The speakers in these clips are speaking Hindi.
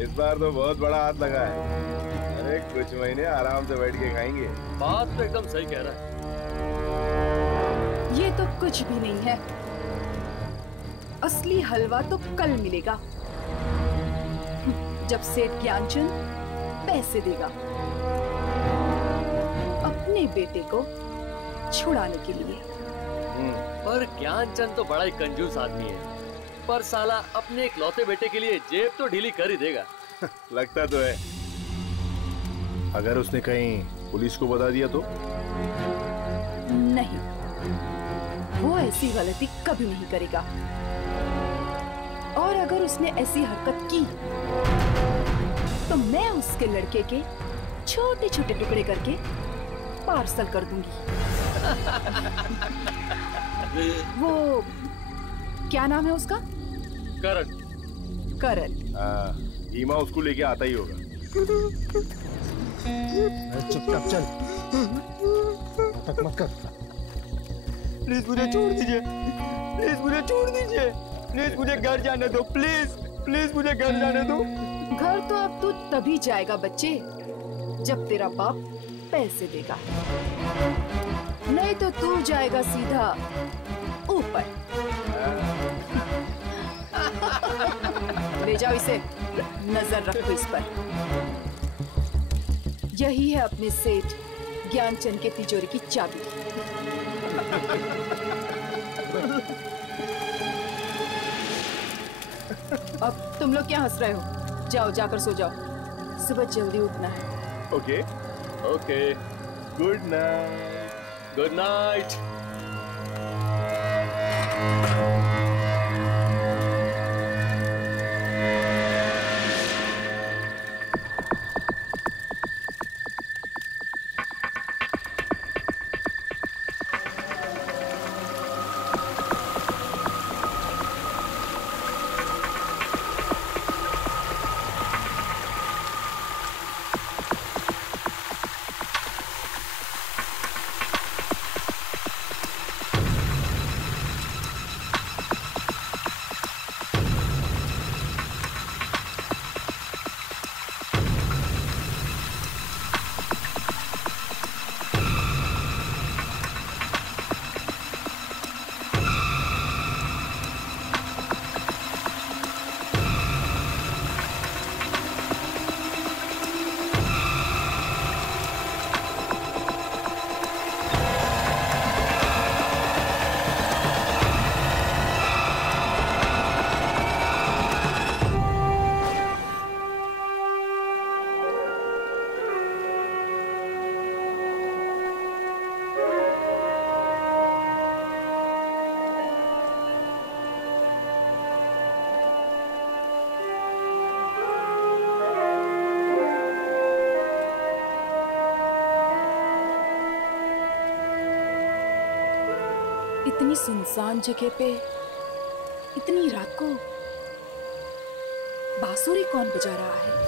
इस बार तो बहुत बड़ा हाथ लगा है। अरे कुछ महीने आराम से बैठ के खाएंगे। बात तो एकदम सही कह रहा है। ये तो कुछ भी नहीं है। असली हलवा तो कल मिलेगा, जब सेठ ज्ञानचंद पैसे देगा अपने बेटे को छुड़ाने के लिए। पर ज्ञानचंद तो बड़ा ही कंजूस आदमी है, पर साला अपने इकलौते बेटे के लिए जेब तो ढीली कर ही देगा। लगता तो है। अगर उसने कहीं पुलिस को बता दिया तो? नहीं, वो ऐसी गलती कभी नहीं करेगा। और अगर उसने ऐसी हरकत की तो मैं उसके लड़के के छोटे छोटे टुकड़े करके पार्सल कर दूंगी। वो क्या नाम है उसका? करण। करण। हीमा उसको लेके आता ही होगा। चुपचाप चल, नाटक मत कर। प्लीज मुझे छोड़ दीजिए, प्लीज मुझे छोड़ दीजिए, प्लीज मुझे घर जाने दो, प्लीज प्लीज मुझे घर जाने दो। घर तो अब तू तभी जाएगा बच्चे, जब तेरा बाप पैसे देगा, नहीं तो तू जाएगा सीधा ऊपर। ले जाओ इसे, नजर रखो इस पर। यही है अपने सेठ ज्ञानचंद के तिजोरी की चाबी। अब तुम लोग क्या हंस रहे हो? जाओ, जाकर सो जाओ, सुबह जल्दी उठना है। Okay okay, good night. Good night. इतनी सुनसान जगह पे इतनी रात को बांसुरी कौन बजा रहा है?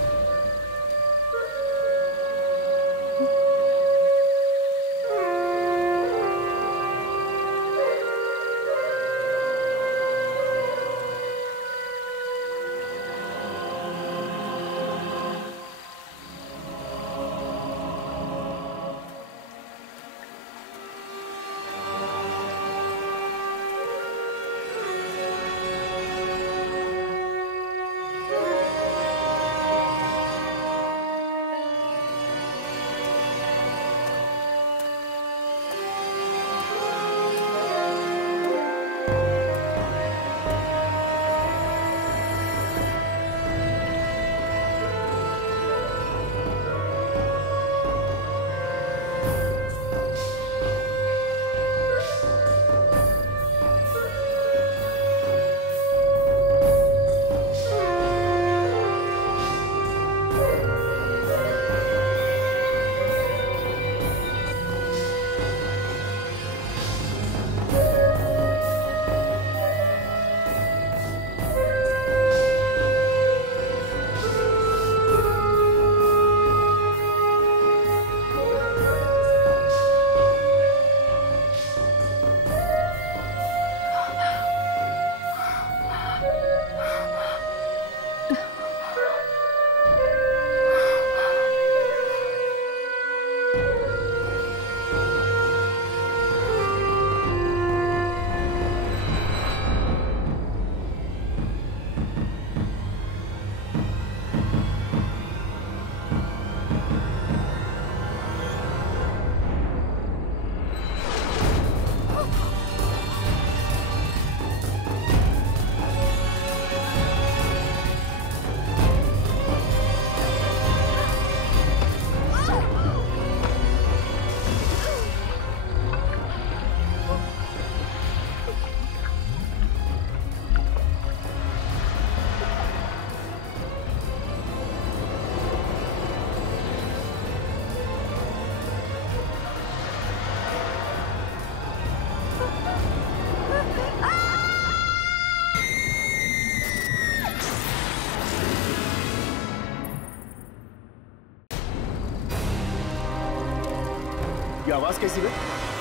ये आवाज कैसी है?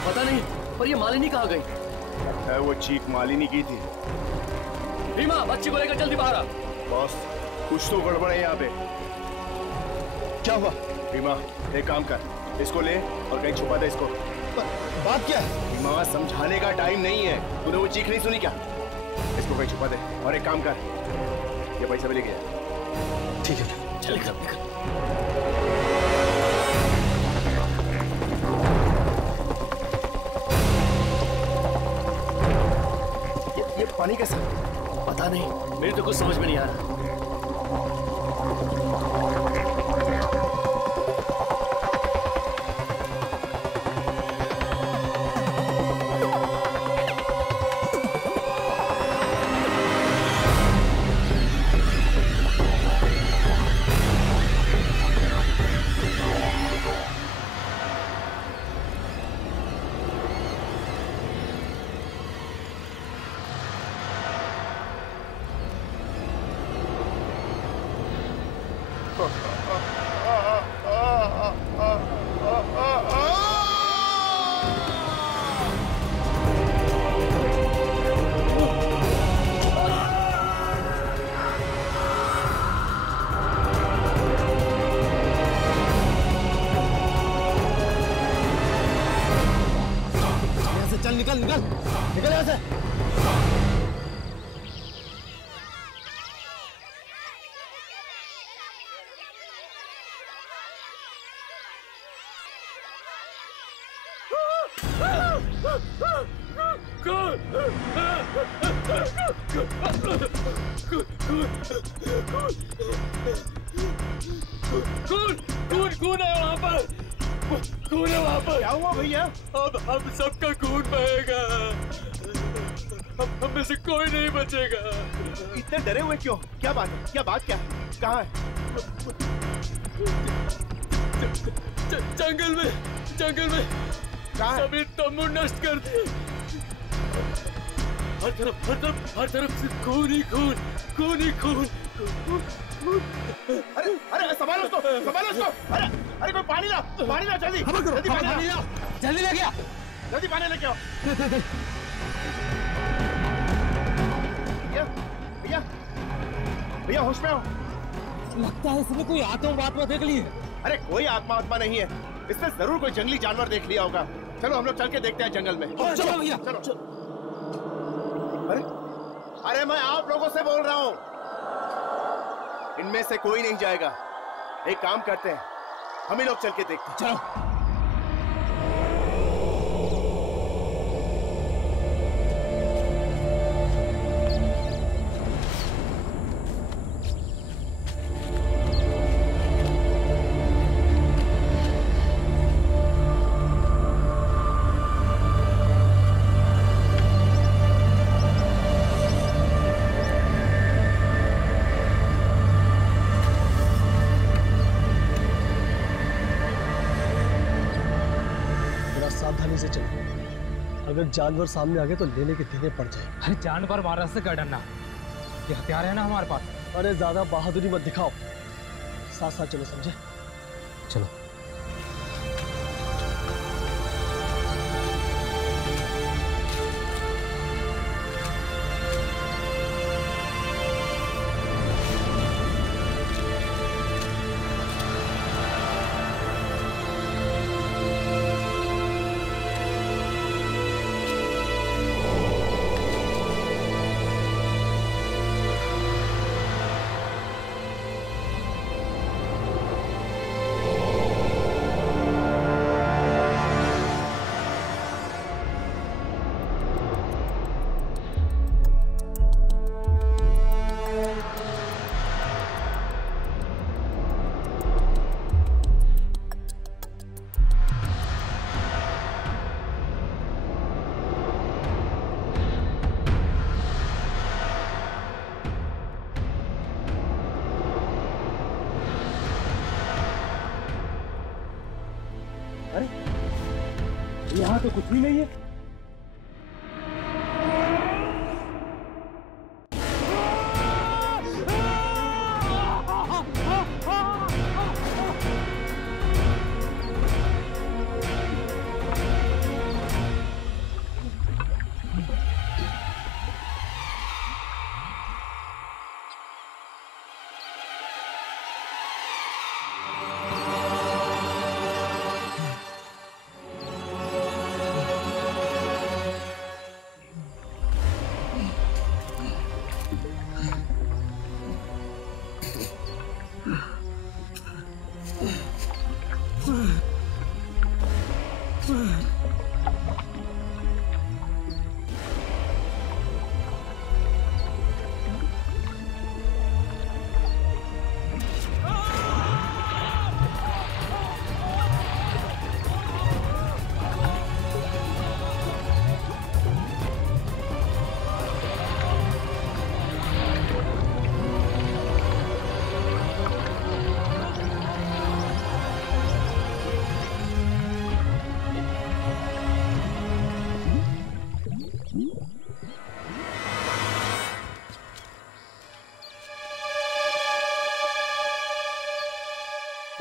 पता नहीं, पर ये मालिनी कहाँ गई? है वो चीख मालिनी की थी। भीमा, बच्ची को लेकर जल्दी बाहर आ। बॉस, कुछ तो गड़बड़ है यहाँ पे। क्या हुआ? भीमा, एक काम कर, इसको ले और कहीं छुपा दे इसको। बात क्या है? भीमा, समझाने का टाइम नहीं है। तूने वो चीख नहीं सुनी क्या? इसको कहीं छुपा दे और एक काम कर, ये पैसा भी ले गया। ठीक है, चल निकल निकल। ये पानी कैसा? पता नहीं, मेरी तो कुछ समझ में नहीं आ रहा। चल निकल निकल निकल यहाँ से। कौन है वहाँ पर? कौन है वहाँ पर? क्या हुआ भैया? अब हम सबका खून बहेगा। हम में से कोई नहीं बचेगा। इतने डरे हुए क्यों? क्या बात है? क्या बात क्या है? कहाँ है? जंगल में कहाँ है? सभी तम्बू नष्ट कर दिए। हर तरफ से खून ही खून। अरे संभालो उसको! अरे कोई पानी ला जल्दी! जल्दी पानी ला! जल्दी ले गया। जल्दी पानी लेके आओ! भैया होश में आओ! लगता है इसने कोई आत्मा देख ली है। अरे कोई आत्मा नहीं है, इसने जरूर कोई जंगली जानवर देख लिया होगा। चलो हम लोग चल के देखते हैं जंगल में। चलो भैया, चलो। अरे मैं आप लोगों से बोल रहा हूँ, इनमें से कोई नहीं जाएगा। एक काम करते हैं, हम ही लोग चल के देखते हैं। चलो। सावधानी से चलो, अगर जानवर सामने आ गए तो लेने के देने पड़ जाए। अरे जानवर मारने से क्या डरना, ये हथियार है ना हमारे पास। अरे ज्यादा बहादुरी मत दिखाओ, साथ साथ चलो, समझे? चलो। यहाँ तो कुछ भी नहीं है।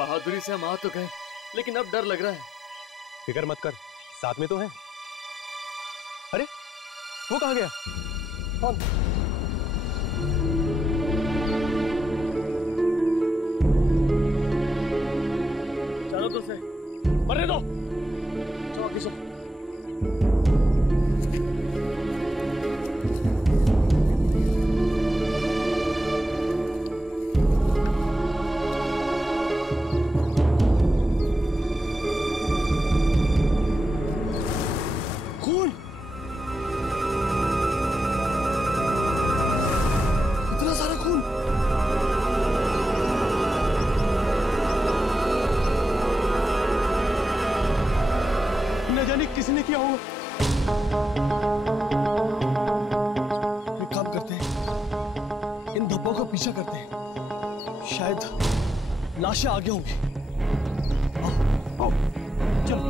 बहादुरी से हम आ तो गए, लेकिन अब डर लग रहा है। फिक्र मत कर, साथ में तो है। अरे वो कहाँ गया? कौन? चलो तो से मरने दो। चलो आगे चलो। किसी ने किया होगा। एक काम करते हैं, इन धब्बों का पीछा करते हैं, शायद लाशें आगे होंगी। आओ, चलो।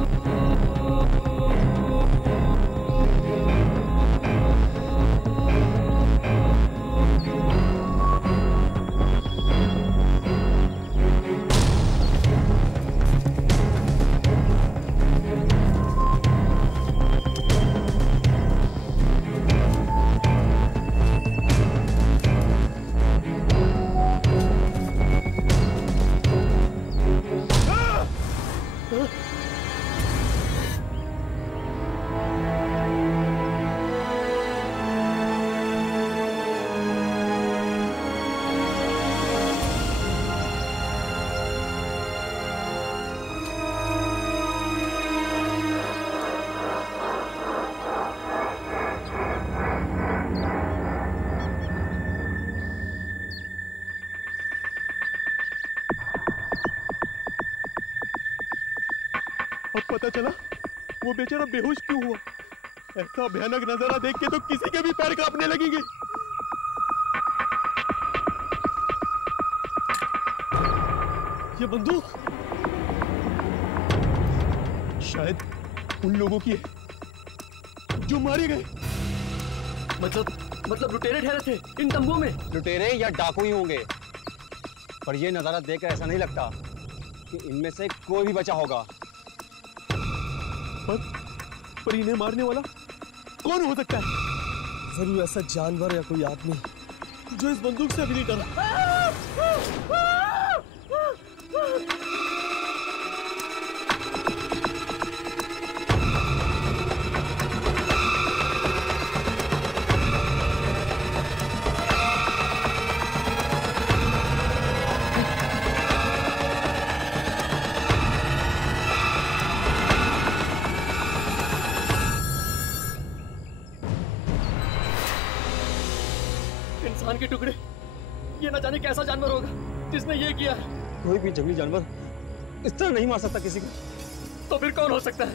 पता चला वो बेचारा बेहोश क्यों हुआ। ऐसा भयानक नजारा देख के तो किसी के भी पैर कांपने लगेंगे। ये बंदूक शायद उन लोगों की है जो मारे गए। मतलब लुटेरे ठहरे थे इन तंबुओं में। लुटेरे या डाकू ही होंगे, पर यह नजारा देखकर ऐसा नहीं लगता कि इनमें से कोई भी बचा होगा। पर इन्हें मारने वाला कौन हो सकता है? जरूर ऐसा जानवर या कोई आदमी जो इस बंदूक से अभी नहीं डरा। इंसान के टुकड़े, ये ना जाने कैसा जानवर होगा जिसने ये किया है। कोई भी जंगली जानवर इस तरह नहीं मार सकता किसी को। तो फिर कौन हो सकता है?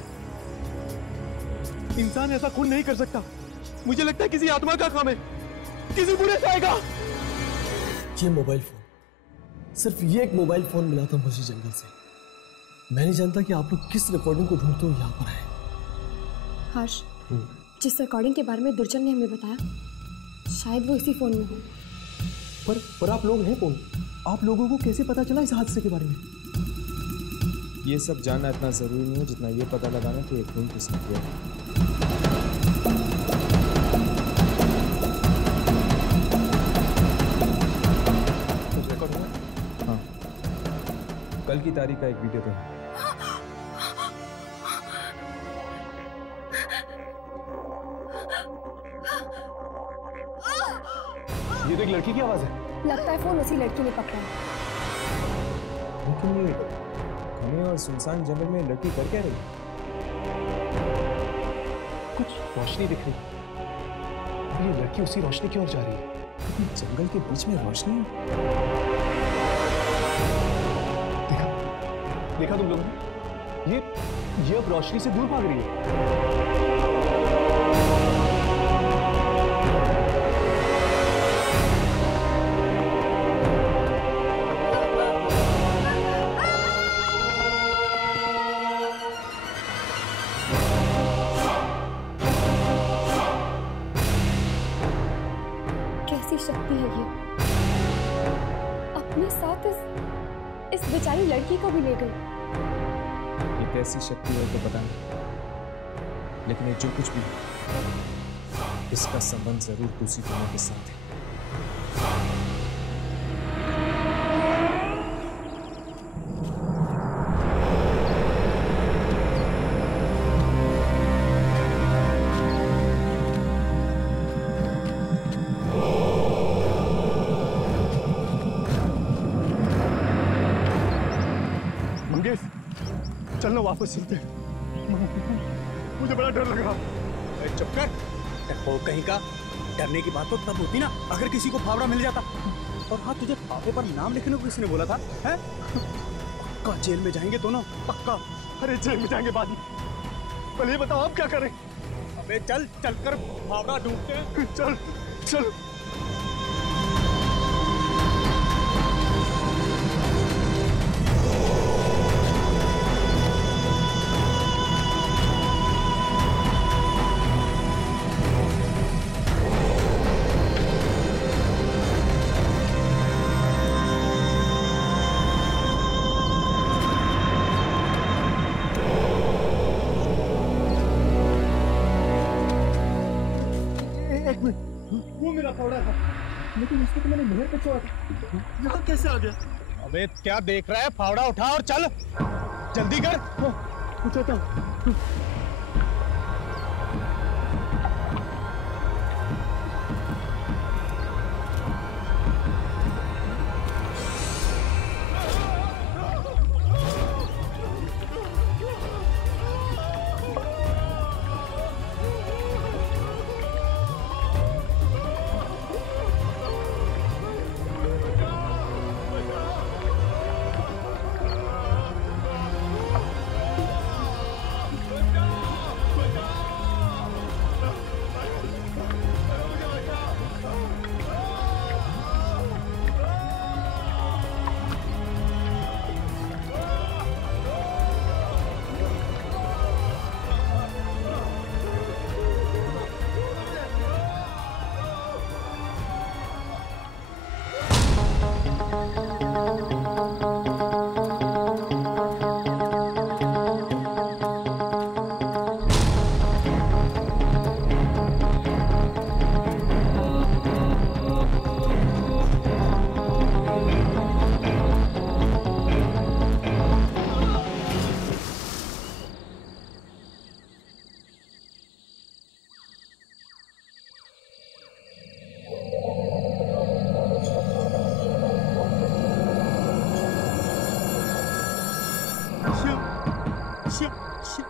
इंसान ऐसा खून नहीं कर सकता। मुझे लगता है किसी आत्मा का काम है, किसी बुरे से आएगा। ये मोबाइल फोन, सिर्फ ये एक मोबाइल फोन मिला था मुझे जंगल से। मैं नहीं जानता कि आप लोग किस रिकॉर्डिंग को ढूंढते हो यहाँ पर आए। हर्ष, जिस रिकॉर्डिंग के बारे में दुर्जन ने हमें बताया, शायद वो इसी फोन में हो। पर आप लोग हैं कौन? आप लोगों को कैसे पता चला इस हादसे के बारे में? ये सब जानना इतना जरूरी नहीं है जितना ये पता लगाना कि एक खून किसने किया। कुछ रिकॉर्ड हुआ? हाँ, कल की तारीख का एक वीडियो तो है। ये तो एक लड़की की आवाज है। लगता है फोन उसी लड़की ने पकड़ा है। लेकिन ये घने और सुनसान जंगल में लड़की कर क्या रही? कुछ रोशनी दिख रही। ये लड़की उसी रोशनी की ओर जा रही है। जंगल के बीच में रोशनी। देखा तुम लोगों ने? ये अब रोशनी से दूर भाग रही है। कैसी शक्ति है ये? अपने साथ इस इस बेचारी लड़की को भी ले गई। ये कैसी शक्ति है तो पता नहीं, लेकिन ये जो कुछ भी है, इसका संबंध जरूर दूसरी दुनिया के साथ है। चलना वापस चलते हैं। मुझे बड़ा डर लग रहा। चुप कर, हो कहीं का। डरने की बात तो तब होती ना अगर किसी को फावड़ा मिल जाता। और हाँ, तुझे फावड़े पर नाम लिखने को किसने बोला था? हैं? पक्का जेल में जाएंगे दोनों, पक्का। अरे जेल में जाएंगे बाद में, पहले ये बताओ आप क्या करें? अबे चल, चलकर फावड़ा ढूंढते हैं। चल चल। वो मेरा फावड़ा था, लेकिन उसको तो मैंने नहर पे छोड़ा था। यहाँ कैसे आ गया? अबे क्या देख रहा है? फावड़ा उठा और चल, जल्दी कर। उठाता हूँ।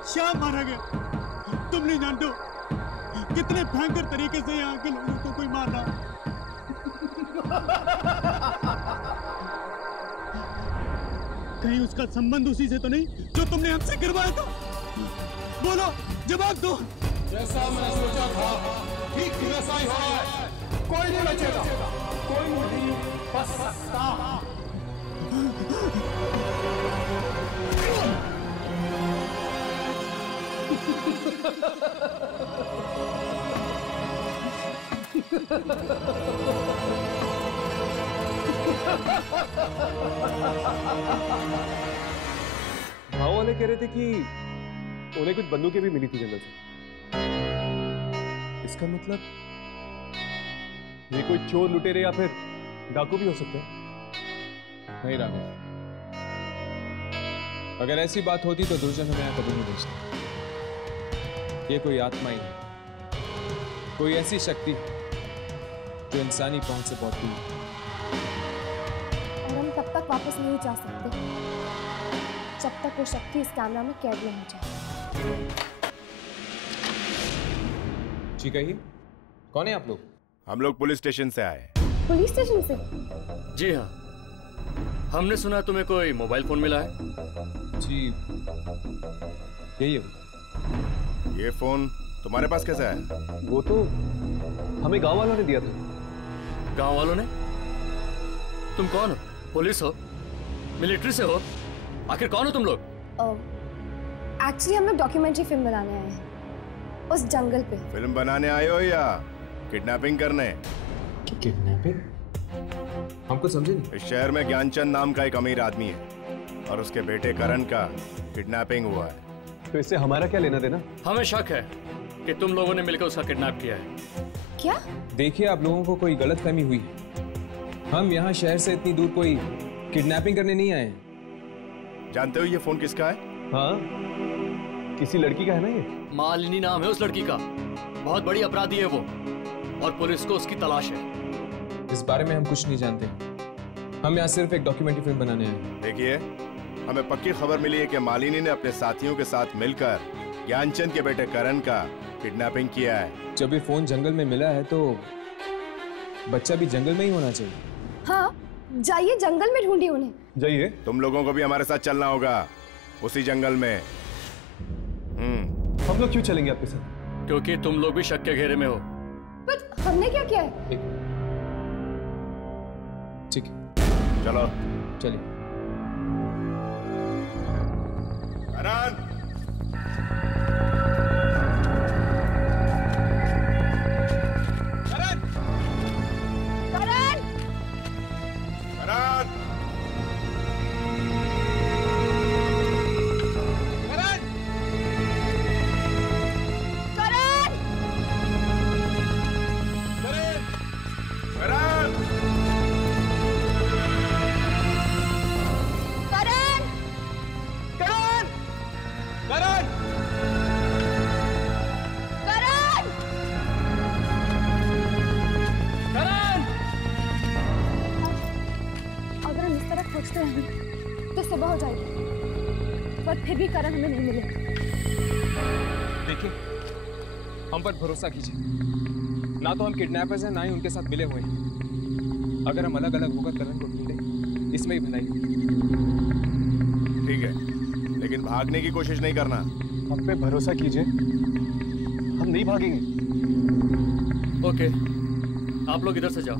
श्याम मारा गया। तुम नहीं जानते कितने भयंकर तरीके से यहाँ के लोगों को कोई मार रहा। कहीं उसका संबंध उसी से तो नहीं जो तुमने हमसे करवाया था? बोलो, जवाब दो। जैसा मैं सोचा था ठीक वैसा ही हो रहा है। कोई नहीं बचेगा, कोई नहीं बच सकता। गाँव वाले कह रहे थे कि उन्हें कुछ बंदूकें भी मिली थी जंगल से। इसका मतलब ये कोई चोर लुटेरे या फिर डाकू भी हो सकते हैं। नहीं राघव, अगर ऐसी बात होती तो दुर्जन हमें यहाँ कभी नहीं भेजता। ये कोई आत्मा ही नहीं, कोई ऐसी शक्ति जो इंसानी पहुंच से बहुत दूर है। और हम तब तक वापस नहीं जा सकते जब तक वो शक्ति इस कैमरा में कैद नहीं हो जाए। जी कहिए, कौन है आप लोग? हम लोग पुलिस स्टेशन से आए। पुलिस स्टेशन से? जी हाँ, हमने सुना तुम्हें कोई मोबाइल फोन मिला है। जी यही है। ये फोन तुम्हारे पास कैसे आया? वो तो हमें गांव वालों ने दिया था। गांव वालों ने? तुम कौन हो? पुलिस हो? मिलिट्री से हो? आखिर कौन हो तुम लोग? एक्चुअली हम लोग डॉक्यूमेंट्री फिल्म बनाने आए हैं उस जंगल पे। फिल्म बनाने आए हो या किडनैपिंग करने? किडनैपिंग? हमको समझे नहीं। इस शहर में ज्ञानचंद नाम का एक अमीर आदमी है और उसके बेटे करण का किडनैपिंग हुआ है। तो इससे हमारा क्या लेना देना? हमें शक है कि तुम लोगों ने मिलकर उसका किडनैप किया है। क्या? देखिए, आप लोगों को कोई गलतफहमी हुई है। हम यहाँ शहर से इतनी दूर कोई किडनैपिंग करने नहीं आए हैं। जानते हो ये फोन किसका है? हाँ, किसी लड़की का है ना ये। मालिनी नाम है उस लड़की का। बहुत बड़ी अपराधी है वो और पुलिस को उसकी तलाश है। इस बारे में हम कुछ नहीं जानते। हम यहाँ सिर्फ एक डॉक्यूमेंट्री फिल्म बनाने आए हैं। देखिए, हमें पक्की खबर मिली है कि मालिनी ने अपने साथियों के साथ मिलकर ज्ञानचंद के बेटे करण का किडनैपिंग किया है। जब ये फोन जंगल में मिला है तो बच्चा भी जंगल में ही होना चाहिए। हाँ, जाइए जंगल में ढूंढिए उन्हें। जाइए। तुम लोगों को भी हमारे साथ चलना होगा उसी जंगल में। हम लोग क्यों चलेंगे आपके साथ? क्योंकि तुम लोग भी शक के घेरे में हो। पर हमने क्या किया है? ठीक है, चलो चलिए। करण! तो सुबह हो जाएगी, पर फिर भी करण हमें नहीं मिले। देखिए, हम पर भरोसा कीजिए। ना तो हम किडनैपर्स हैं, ना ही उनके साथ मिले हुए हैं। अगर हम अलग अलग होकर करण को ढूंढे, इसमें ही भलाई। ठीक है, लेकिन भागने की कोशिश नहीं करना। हम पे भरोसा कीजिए, हम नहीं भागेंगे। ओके, आप लोग इधर से जाओ,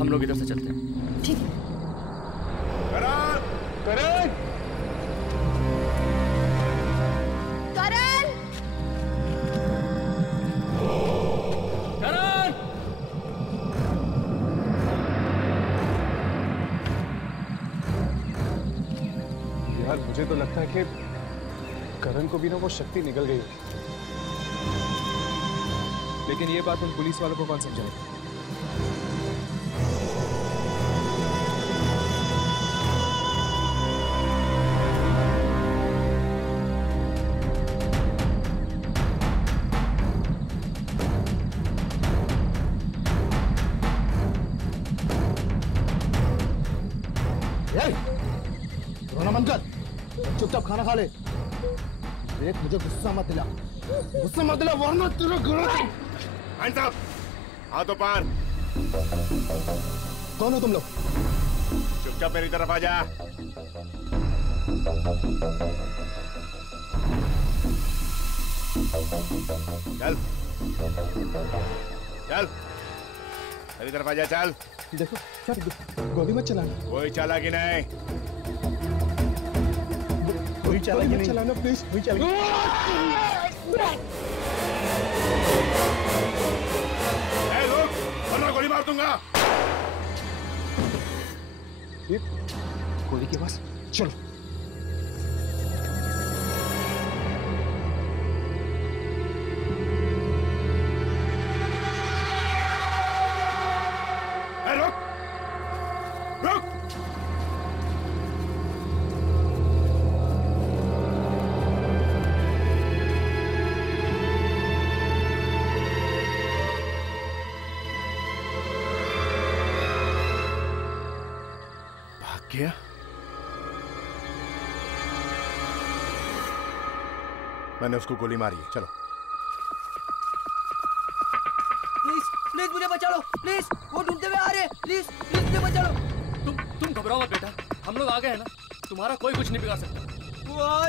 हम लोग इधर से चलते हैं। ठीक है। करण! करण! करण! करण! यार, मुझे तो लगता है कि करण को भी ना वो शक्ति निकल गई है। लेकिन ये बात उन पुलिस वालों को कौन समझाएगा? रोना मत कर, चुपचाप खाना खा ले। देख, मुझे गुस्सा मत दिला, गुस्सा मत दिला, वरना तेरा हैंड्स अप, हाथों पार। कौन हो तुम लोग? चुपचाप मेरी तरफ आ जा। चल चल, मेरी तरफ आ जा, चल। देखो, क्या गोली मत चलाना। कोई चालाकी नहीं, कोई चालाकी नहीं चलाना प्लीज, कोई चालाकी। रुक, वरना गोली मार दूंगा। गोली के पास चलो। क्या? मैंने उसको गोली मारी है, चलो। प्लीज प्लीज मुझे बचा लो, प्लीज, वो ढूंढते हुए आ रहे हैं, प्लीज प्लीज मुझे बचा लो। तुम घबराओ मत बेटा, हम लोग आ गए हैं ना, तुम्हारा कोई कुछ नहीं बिगाड़ सकता। वो आ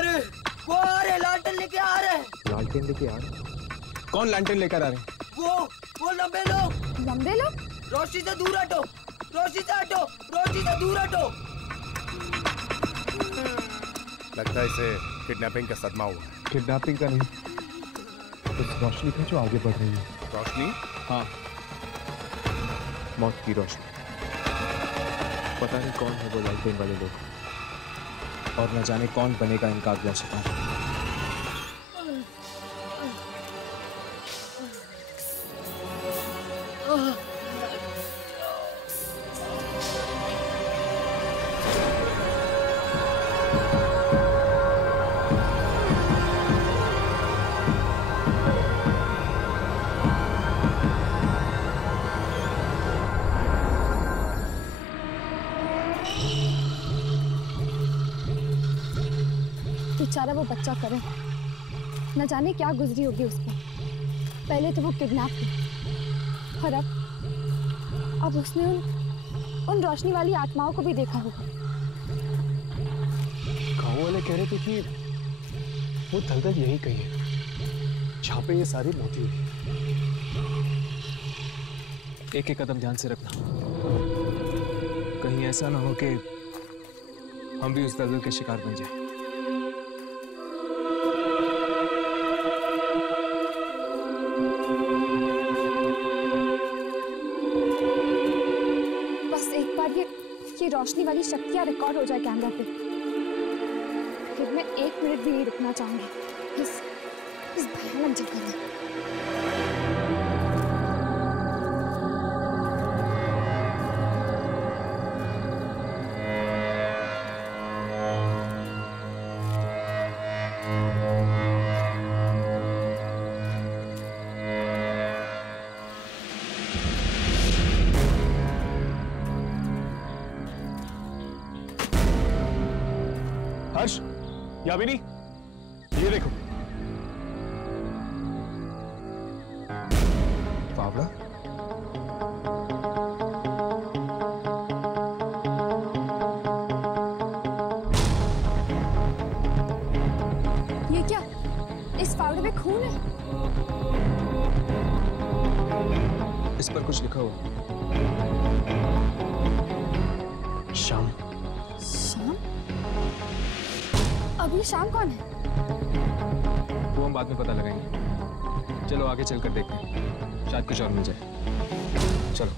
रहे, लालटेन लेके आ रहे हैं। लालटेन लेके आ रहे? कौन लालटेन लेकर आ रहे हैं? वो लंबे लोग। लंबे लोग? रोशनी से दूर हटो, रोशनी से हटो, रोशनी से दूर हटो। लगता है इसे किडनैपिंग का सदमा हुआ। किडनैपिंग का नहीं, तो रोशनी का जो आगे बढ़ रही है। रोशनी? हाँ, मौत की रोशनी। पता नहीं कौन है वो लालटेन वाले लोग, और न जाने कौन बनेगा इनका अगला शिकार। बेचारा वो बच्चा करण, न जाने क्या गुजरी होगी उस पर। पहले तो वो किडनैप हुई और अब उसने उन रोशनी वाली आत्माओं को भी देखा होगा। गाँव वाले कह रहे थे कि वो दलदल यही कहीं है जहाँ पे ये सारी मौतें हुई। एक एक कदम ध्यान से रखना, कहीं ऐसा ना हो कि हम भी उस दलदल के शिकार बन जाए। ये रोशनी वाली शक्तियां रिकॉर्ड हो जाए कैमरा पे, फिर मैं 1 मिनट भी नहीं रुकना चाहूंगी इस भयानक जगह में। हर्ष, यामिनी, ये देखो। फावड़ा? ये क्या? इस फावड़े में खून है? इस पर कुछ लिखा हुआ। शाम। शाम? अब ये शाम कौन है? वो हम बाद में पता लगाएंगे। चलो आगे चलकर देखते हैं, शायद कुछ और मिल जाए। चलो।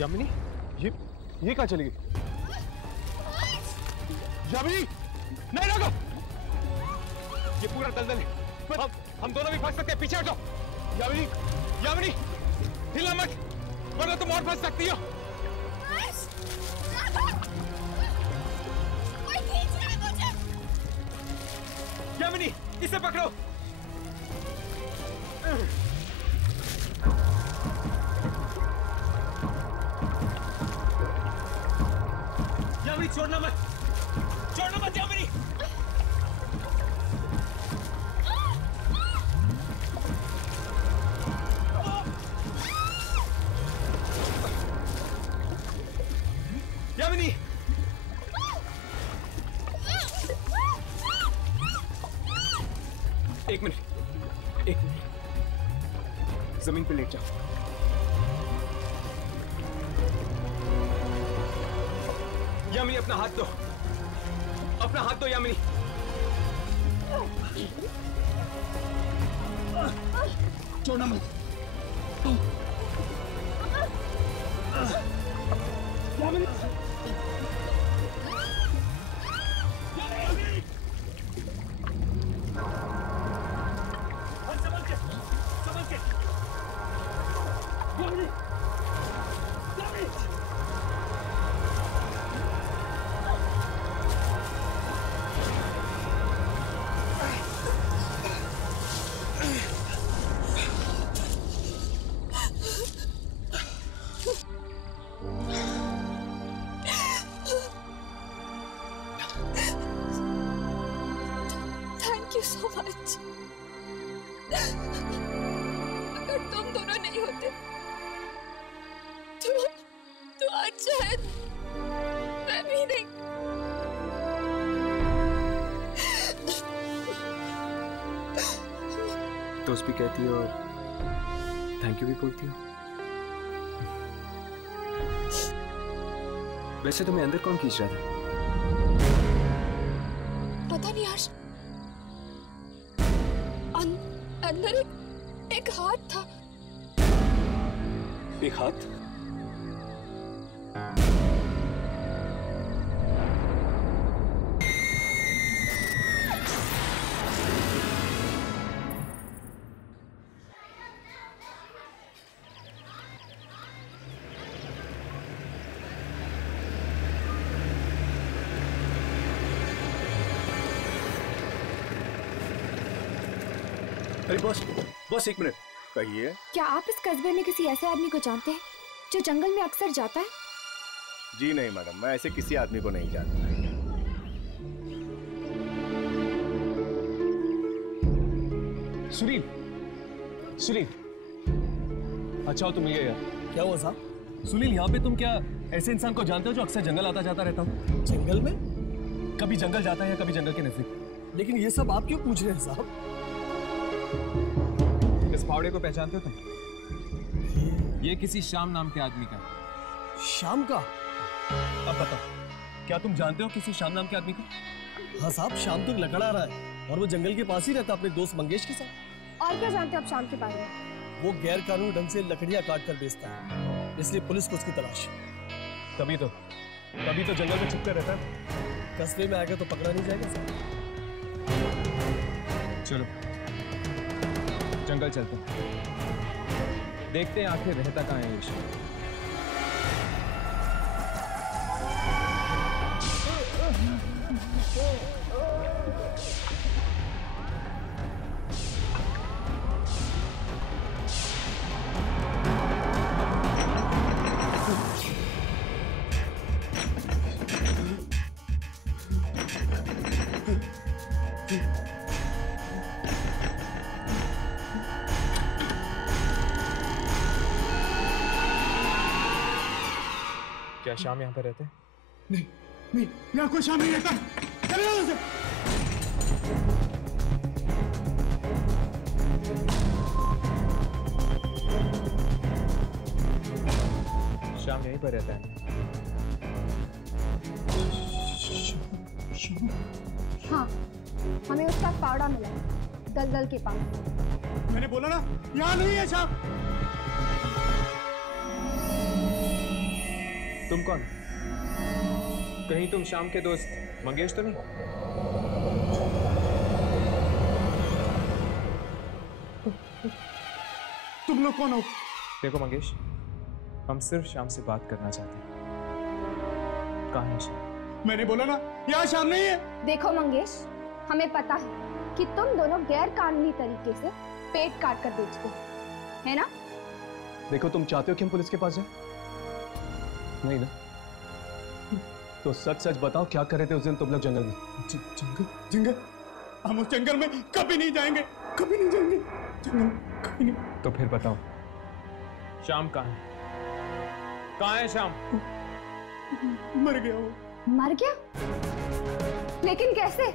यामिनी, ये कहाँ चली गई? यामिनी, नहीं रोको! ये पूरा दलदल है। हम दोनों भी फंस सकते हैं, पीछे हटो। यामिनी, यामिनी, हिला मत, वरना तुम और फंस सकती हो। यामिनी, इसे पकड़ो। यामिनी, छोड़ना मत, छोड़ना मत यामिनी। यामिनी, एक मिनट, जमीन पे लेट जाओ। यामिनी, अपना हाथ दो, अपना हाथ दो यामिनी। छोड़ना मत। यामिनी, संभल के, संभल के। Yamini, Yamini. Thank you so much. अगर तुम दोनों नहीं होते तो आज शायद मैं भी नहीं। टोस्ट भी कहती हो और थैंक यू भी बोलती हो। वैसे तुम्हें अंदर कौन खींच रहा था? पता नहीं हर्ष, अंदर एक हाथ था। एक हाथ? अरे बॉस, बॉस एक मिनट, कहिए। क्या आप इस कस्बे में किसी ऐसे आदमी को जानते हैं जो जंगल में अक्सर जाता है? जी नहीं मैडम, मैं ऐसे किसी आदमी को नहीं जानता। सुनील, सुनील, अच्छा हो तुम मिल गए यार। क्या हुआ साहब? सुनील, यहाँ पे तुम क्या ऐसे इंसान को जानते हो जो अक्सर जंगल आता जाता रहता हो? जंगल में? कभी जंगल जाता है या कभी जंगल के नजदीक। लेकिन ये सब आप क्यों पूछ रहे हैं साहब? इस फावड़े को पहचानते हो तुम? ये किसी श्याम नाम के आदमी का है। श्याम का? अब बताओ, क्या तुम जानते हो किसी श्याम नाम के आदमी को? हाँ साहब, शाम तो लकड़ा रहा है और वो जंगल के पास ही रहता अपने दोस्त मंगेश के साथ। और क्या जानते हो आप शाम के बारे में? वो गैर कानूनी ढंग से लकड़ियां काट कर बेचता है, इसलिए पुलिस को उसकी तलाश। तभी तो जंगल में छुप कर रहता है। कस्बे में आएगा तो पकड़ा नहीं जाएगा साहब। चलो जंगल चलते हैं, देखते हैं आखिर रहता कहाँ है ये श्याम। क्या श्याम यहाँ पर रहते हैं? नहीं नहीं, यहाँ कोई श्याम नहीं रहता। चले जाओ उसे। श्याम यहीं पर रहता है। हाँ, हमें उसका फावड़ा मिला दलदल के पास। मैंने बोला ना, यहाँ नहीं है श्याम। तुम कौन? कहीं तुम श्याम के दोस्त मंगेश तो नहीं? तुम लोग कौन हो? देखो मंगेश, हम सिर्फ श्याम से बात करना चाहते हैं। कहाँ है श्याम? मैंने बोला ना, यहाँ श्याम नहीं है। देखो मंगेश, हमें पता है कि तुम दोनों गैर कानूनी तरीके से पेट काट कर बेचते हो, है ना? देखो, तुम चाहते हो कि हम पुलिस के पास जाएं? नहीं ना? तो सच सच बताओ, क्या कर रहे थे उस दिन तुम लोग जंगल में? जंगल? जंगल? हम उस जंगल में कभी नहीं जाएंगे, कभी नहीं जाएंगे। जंगल कभी नहीं। तो फिर बताओ, श्याम कहाँ है? कहाँ है श्याम? मर गया वो। मर गया? लेकिन कैसे?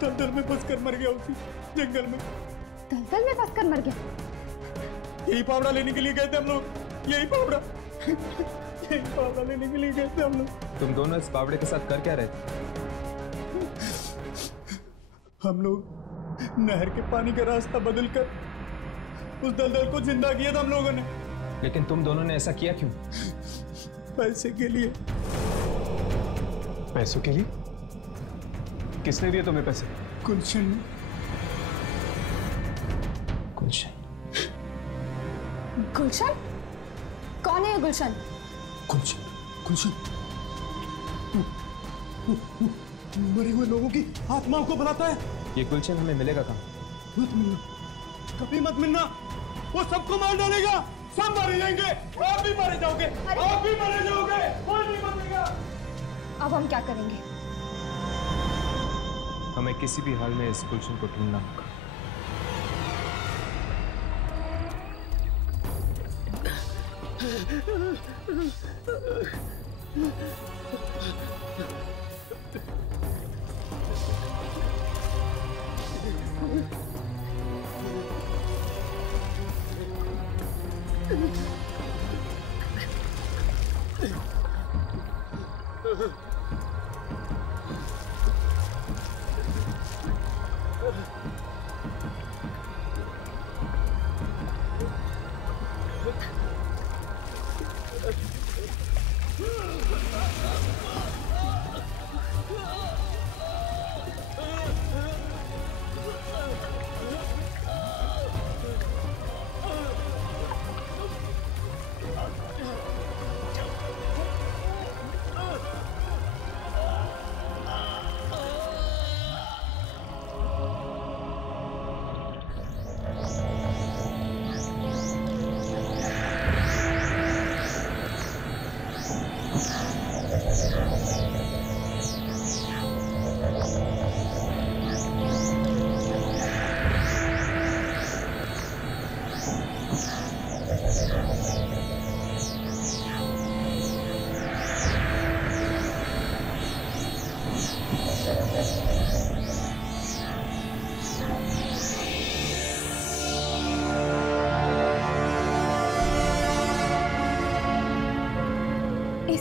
दलदल में फंसकर मर गया उसी जंगल में। दलदल में फंसकर मर गया? यही फावड़ा लेने के लिए गए थे हम लोग। यही फावड़ा लेने के लिए गए थे हम लोग। तुम दोनों इस बावड़े के साथ कर क्या रहे थे? हम लोग नहर के पानी का रास्ता बदलकर उस दलदल को जिंदा किया था हम लोगों ने। लेकिन तुम दोनों ने ऐसा किया क्यों? पैसे के लिए। पैसों के लिए? किसने दिए तुम्हें पैसे? गुलशन ने। गुलशन? गुलशन? कौन है ये गुलशन? गुलशन, गुलशन मरे हुए लोगों की आत्माओं को बुलाता है। ये गुलशन हमें मिलेगा कहाँ? मत मिलना, कभी मत मिलना। वो सबको मार डालेगा, सब मारे जाएंगे। आप भी मारे जाओगे, आप भी मारे जाओगे, कोई नहीं बचेगा। अब हम क्या करेंगे? हमें किसी भी हाल में इस गुलशन को ढूंढना होगा। इस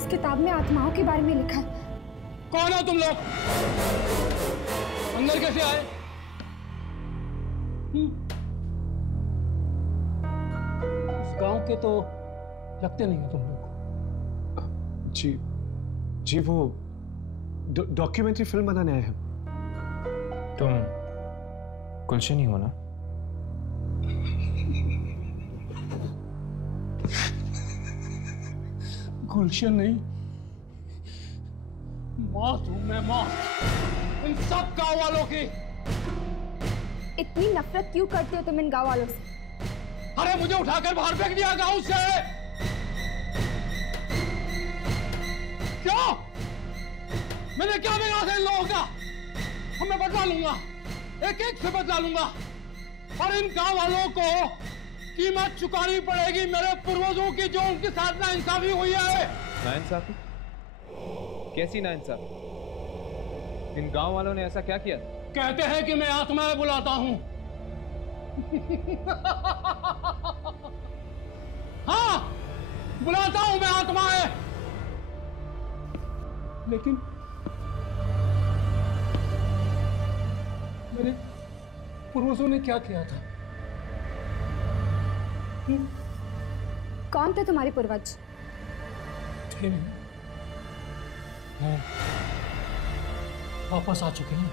किताब में आत्माओं के बारे में लिखा है। कौन हो तुम लोग? अंदर कैसे आए? इस गांव के तो लगते नहीं हो तुम लोग। जी वो डॉक्यूमेंट्री फिल्म बनाने आए हैं। तुम गुलशन ही हो ना? गुलशन नहीं, मौत हूं मैं, मौत इन सब गांव वालों की। इतनी नफरत क्यों करते हो तुम इन गांव वालों से? अरे मुझे उठाकर बाहर फेंक दिया गांव से। क्यों? मैंने क्या बिगाड़ा था इन लोगों का? मैं बदला लूंगा, एक एक से बदला लूंगा, और इन गांव वालों को कीमत चुकानी पड़ेगी मेरे पूर्वजों की, जो उनके साथ नाइंसाफी हुई है। नाइंसाफी? कैसी नाइंसाफी? इन गांव वालों ने ऐसा क्या किया? कहते हैं कि मैं आत्माएं बुलाता हूं। हाँ, बुलाता हूं मैं आत्माएं, लेकिन मेरे पूर्वजों ने क्या किया था? कौन थे तुम्हारे पूर्वज? थे नहीं, वापस आ चुके हैं,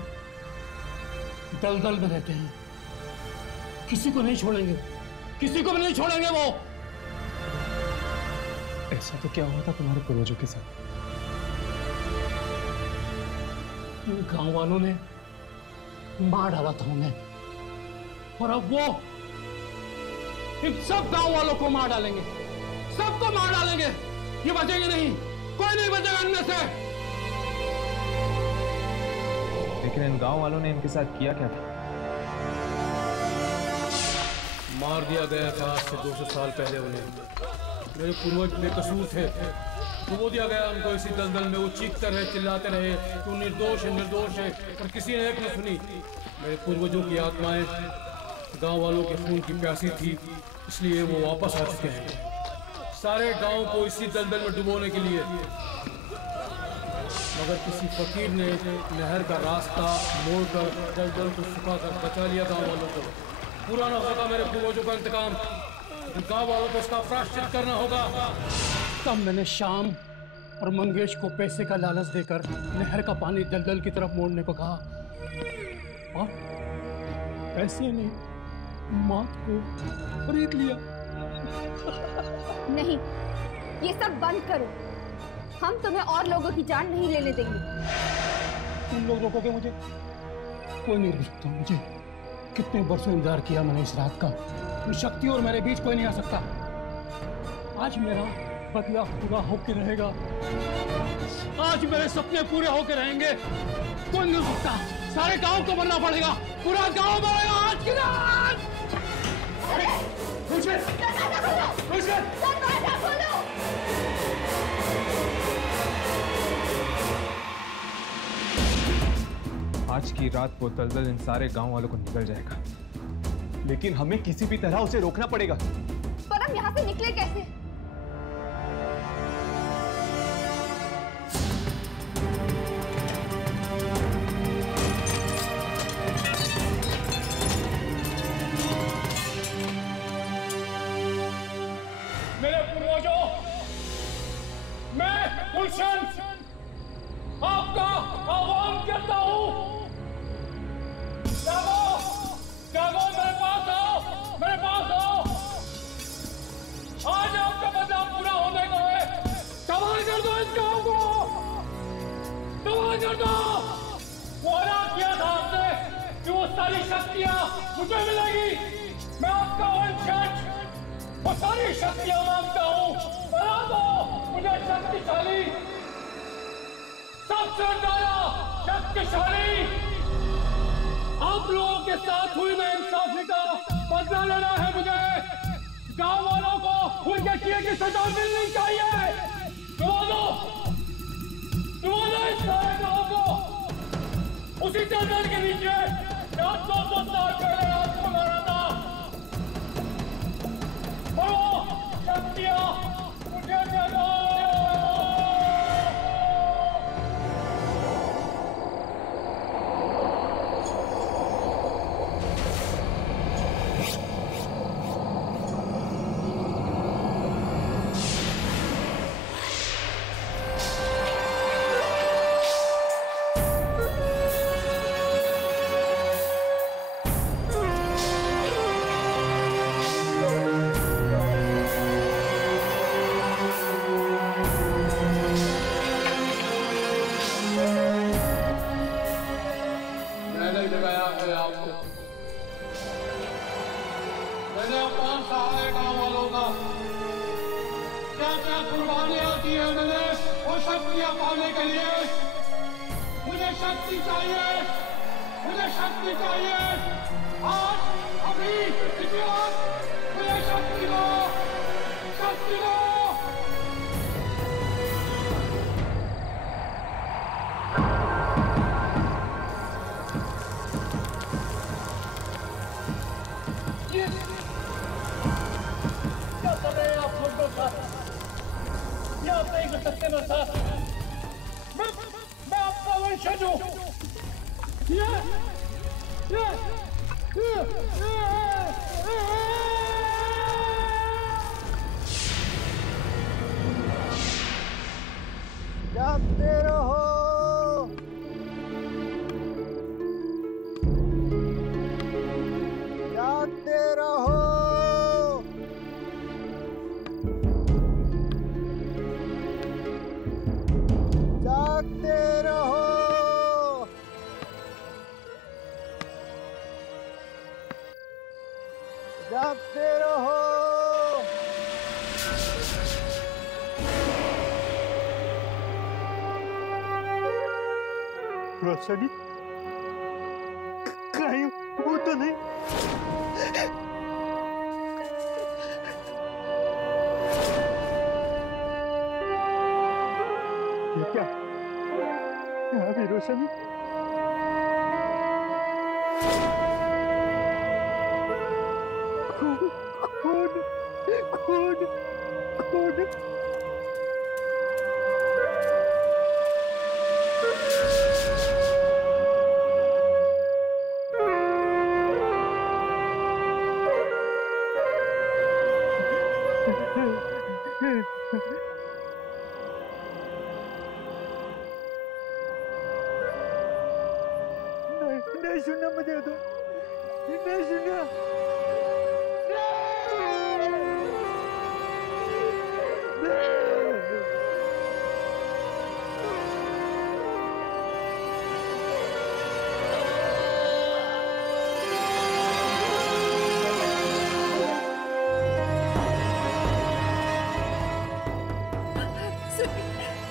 दलदल में रहते हैं, किसी को नहीं छोड़ेंगे, किसी को भी नहीं छोड़ेंगे वो। ऐसा तो क्या हुआ था तुम्हारे पूर्वजों के साथ? इन गांव वालों ने मार डाला था उन्हें, और अब वो इन सब गांव वालों को मार डालेंगे, सबको मार डालेंगे। ये बचेंगे नहीं, कोई नहीं बचेगा इनमें से। लेकिन इन गांव वालों ने इनके साथ किया क्या था? मार दिया गया था आज से 200 साल पहले उन्हें। मेरे पूर्वज बेकसूर थे, डुबो दिया गया उनको इसी दलदल में। वो चीखते रहे, चिल्लाते रहे कि निर्दोष है, निर्दोष है, पर किसी ने एक न सुनी। मेरे पूर्वजों की आत्माएं गांव वालों के खून की प्यासी थी, इसलिए वो वापस आ चुके हैं, सारे गांव को इसी दलदल में डुबोने के लिए। मगर किसी फकीर ने नहर का रास्ता मोड़कर दलदल को सुखाकर बचा लिया गांव वालों को। पूरा न होगा मेरे पूर्वजों का इंतकाम, गांव वालों को इसका प्रायश्चित करना होगा। तब मैंने शाम और मंगेश को पैसे का लालच देकर नहर का पानी दलदल की तरफ मोड़ने को कहा, और पैसे ने मौत को खरीद लिया। नहीं, ये सब बंद करो, हम तुम्हें और लोगों की जान नहीं लेने देंगे। तुम लोग रोकोगे मुझे? कोई नहीं रोक सकता मुझे। कितने बरसों इंतजार किया मैंने इस रात का। शक्ति और मेरे बीच कोई नहीं आ सकता। आज मेरा बदला पूरा होके रहेगा, आज मेरे सपने पूरे होके रहेंगे। कोई नहीं रुक सकता, सारे गांव को मरना पड़ेगा, पूरा गांव मरेगा आज की रात। आज की रात वो दलदल इन सारे गांव वालों को निकल जाएगा, लेकिन हमें किसी भी तरह उसे रोकना पड़ेगा। पर हम यहाँ से निकले कैसे? मेरे पूर्वजों, मैं गुलशन आपका आह्वान करता हूँ। जागो, जागो, मेरे पास आओ, मेरे पास आओ। आज आपका बदला पूरा होने को है। तबाह कर दो इस गांव को, तबाह कर दो। वादा किया था आपने कि वो सारी शक्तियां मुझे मिलेगी। मैं आपका वंशज वो सारी शक्तियां मांगता हूँ। बना दो मुझे शक्तिशाली, सबसे बड़ा शक्तिशाली। आप लोगों के साथ हुई नाइंसाफी का बदला लेना है मुझे। गांव वालों को उनके किए की सजा मिलनी चाहिए। डुबो दो इस सारे गांव को उसी चादर के नीचे 200 साल पहले आपको मारा था। और वो शक्तियां मुझे दे दो। मैंने अपमान सहा है गांव वालों का। क्या क्या कुर्बानियां दी है मैंने वो शक्तियां पाने के लिए। मुझे शक्ति चाहिए, मुझे शक्ति चाहिए। आज अभी इसी वक्त मुझे शक्ति दो, शक्ति दो। क्या कर रहे हैं आप लोग के साथ? ये आप नहीं कर सकते मेरे साथ। मैं आपका वंशज हूँ। जागते रहो, जागते रहो। जागते रहो। जागते रहो। रोशनी कहीं वो तो नहीं। ये क्या? यहाँ भी रोशनी? खून, खून, खून। नहीं सुनना मुझे तो, नहीं सुनना।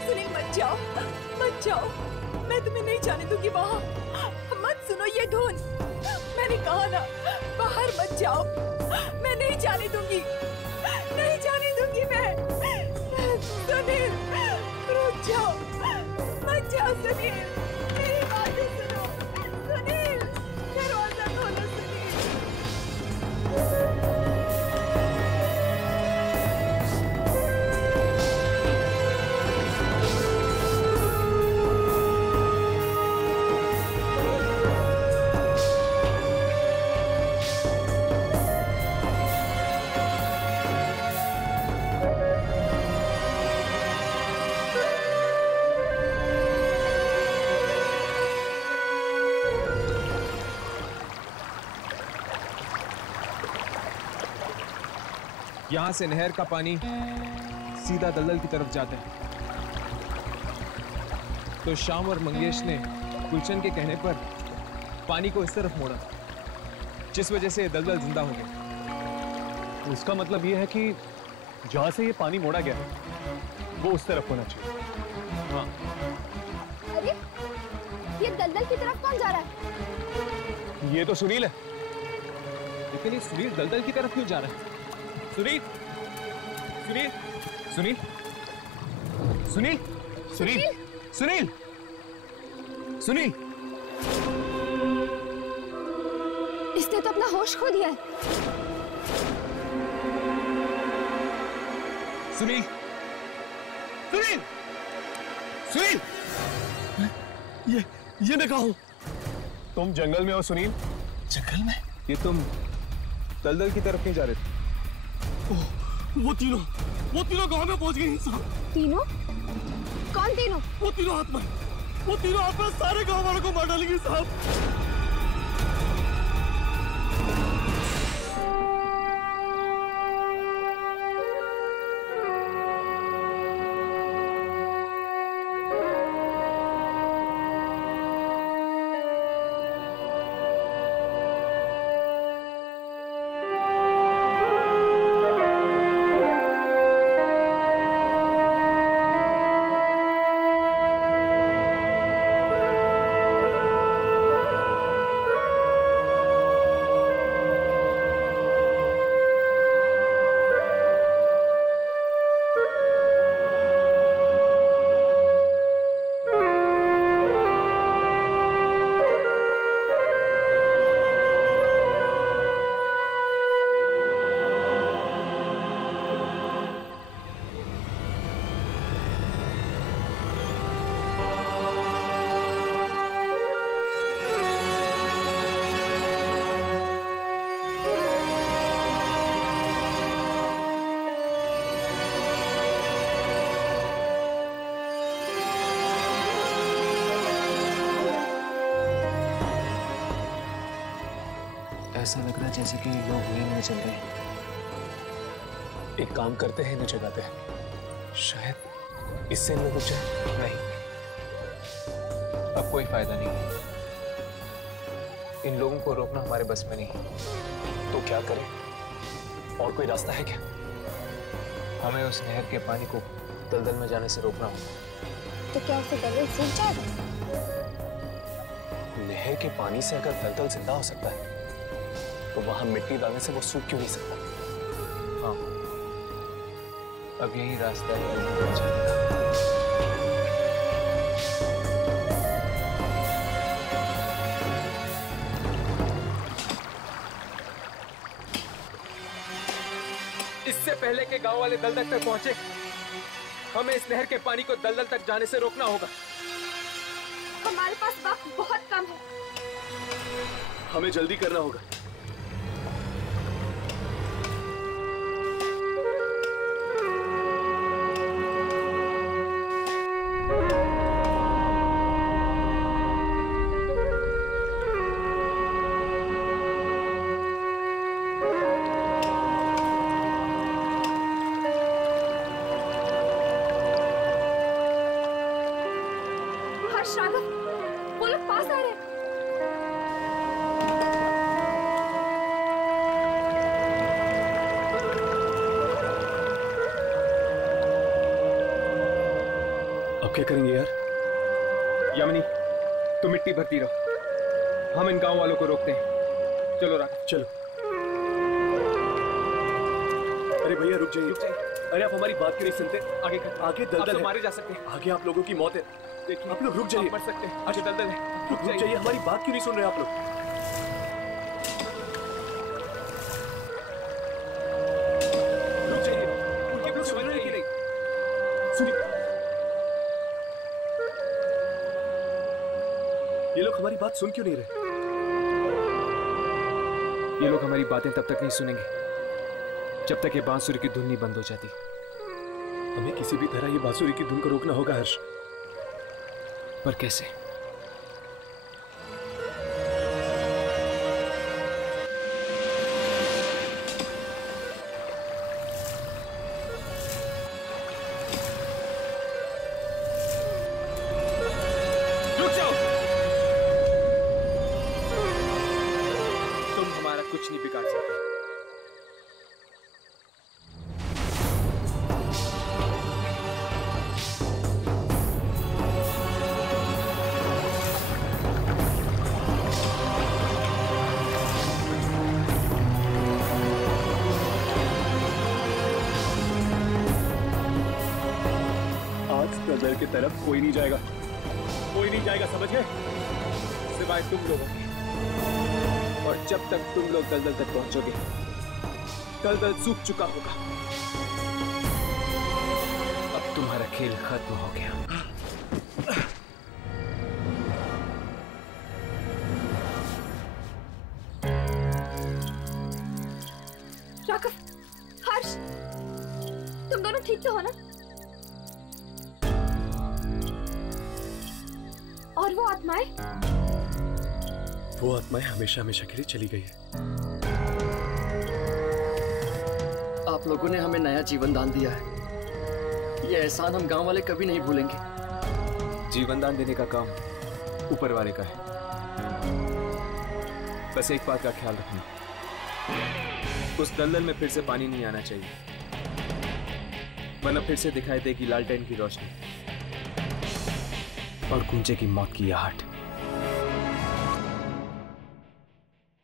सुनील मत जाओ, मत जाओ। मैं तुम्हें नहीं जाने दूंगी वहाँ। मत सुनो ये धुन। मैंने कहा ना बाहर मत जाओ। मैं नहीं जाने दूंगी, नहीं जाने दूंगी मैं। सुनील रुक जाओ, मत जाओ सुनील। मेरी बात सुनो सुनील, दरवाजा खोलो सुनील। यहां से नहर का पानी सीधा दलदल की तरफ जाता है। तो श्याम और मंगेश ने गुलशन के कहने पर पानी को इस तरफ मोड़ा, जिस वजह से दलदल जिंदा हो गया। इसका मतलब यह है कि जहां से ये पानी मोड़ा गया वो उस तरफ होना चाहिए। हाँ। अरे ये दलदल की तरफ कौन जा रहा है? ये तो सुनील है। लेकिन ये सुनील दलदल की तरफ क्यों जा रहा है? सुनील, सुनील, सुनील, सुनील, सुनील, सुनील, सुनील। इसने तो अपना होश खो दिया है। सुनील, सुनील, सुनील, ये मैं कहा हूं? तुम जंगल में हो सुनील। जंगल में? ये तुम दलदल की तरफ नहीं जा रहे थे? वो तीनों गांव में पहुंच गए साहब। तीनों? कौन तीनों? वो तीनों हाथ में सारे गांव वालों को मार डालेंगे साहब। ऐसा लग रहा है जैसे कि लोग नींद में चल रहे हैं। एक काम करते हैं, इन्हें जगाते हैं, शायद इससे इन लोग उठ जाए। नहीं, अब कोई फायदा नहीं है। इन लोगों को रोकना हमारे बस में नहीं। तो क्या करें? और कोई रास्ता है क्या? हमें उस नहर के पानी को दलदल में जाने से रोकना होगा। तो क्या उसे दलदल सूख जाएगा? नहर के पानी से अगर दलदल जिंदा हो सकता है तो वहां मिट्टी डालने से वो सूख क्यों नहीं सकता? हाँ, अब यही रास्ता है दलदल में जाने का। इससे पहले के गांव वाले दलदल तक पहुंचे, हमें इस नहर के पानी को दलदल तक जाने से रोकना होगा। हमारे पास वक्त बहुत कम है। हमें जल्दी करना होगा। वो लोग पास आ रहे हैं। अब क्या करेंगे यार? यामिनी, तुम मिट्टी भरती रहो, हम इन गांव वालों को रोकते हैं। चलो राघव, चलो। अरे भैया रुक जाइए। अरे आप हमारी बात क्यों नहीं सुनते? आगे दलदल है। मारे जा सकते हैं। आगे आप लोगों की मौत है। देखिए, आप लोग रुक जाइए। मर सकते हैं। आगे दलदल है। रुक जाइए, हमारी बात क्यों नहीं सुन रहे आप लोग? रुक जाइए। उनकी बात सुन रहे हैं कि नहीं? सुनिए, ये लोग हमारी बात सुन क्यों नहीं रहे? ये लोग हमारी बातें तब तक नहीं सुनेंगे जब तक ये बांसुरी की धुन नहीं बंद हो जाती। हमें किसी भी तरह ये बांसुरी की धुन को रोकना होगा हर्ष। पर कैसे? कुछ नहीं बिगाड़ सकते। दलदल की तरफ कोई नहीं जाएगा, कोई नहीं जाएगा, समझ गए? सिवाय तुम लोगों के। और जब तक तुम लोग दलदल तक पहुंचोगे, दलदल सूख चुका होगा। अब तुम्हारा खेल खत्म हो गया। राघव, हर्ष, तुम दोनों ठीक तो हो ना? और वो आत्माएं? वो आत्माएं हमेशा हमेशा के लिए चली गई है। आप लोगों ने हमें नया जीवन दान दिया है। ये एहसान हम गांव वाले कभी नहीं भूलेंगे। जीवन दान देने का काम ऊपर वाले का है। बस एक बात का ख्याल रखना, उस दलदल में फिर से पानी नहीं आना चाहिए, वरना फिर से दिखाई देगी लालटेन की रोशनी और गूंजेगी मौत की आहट।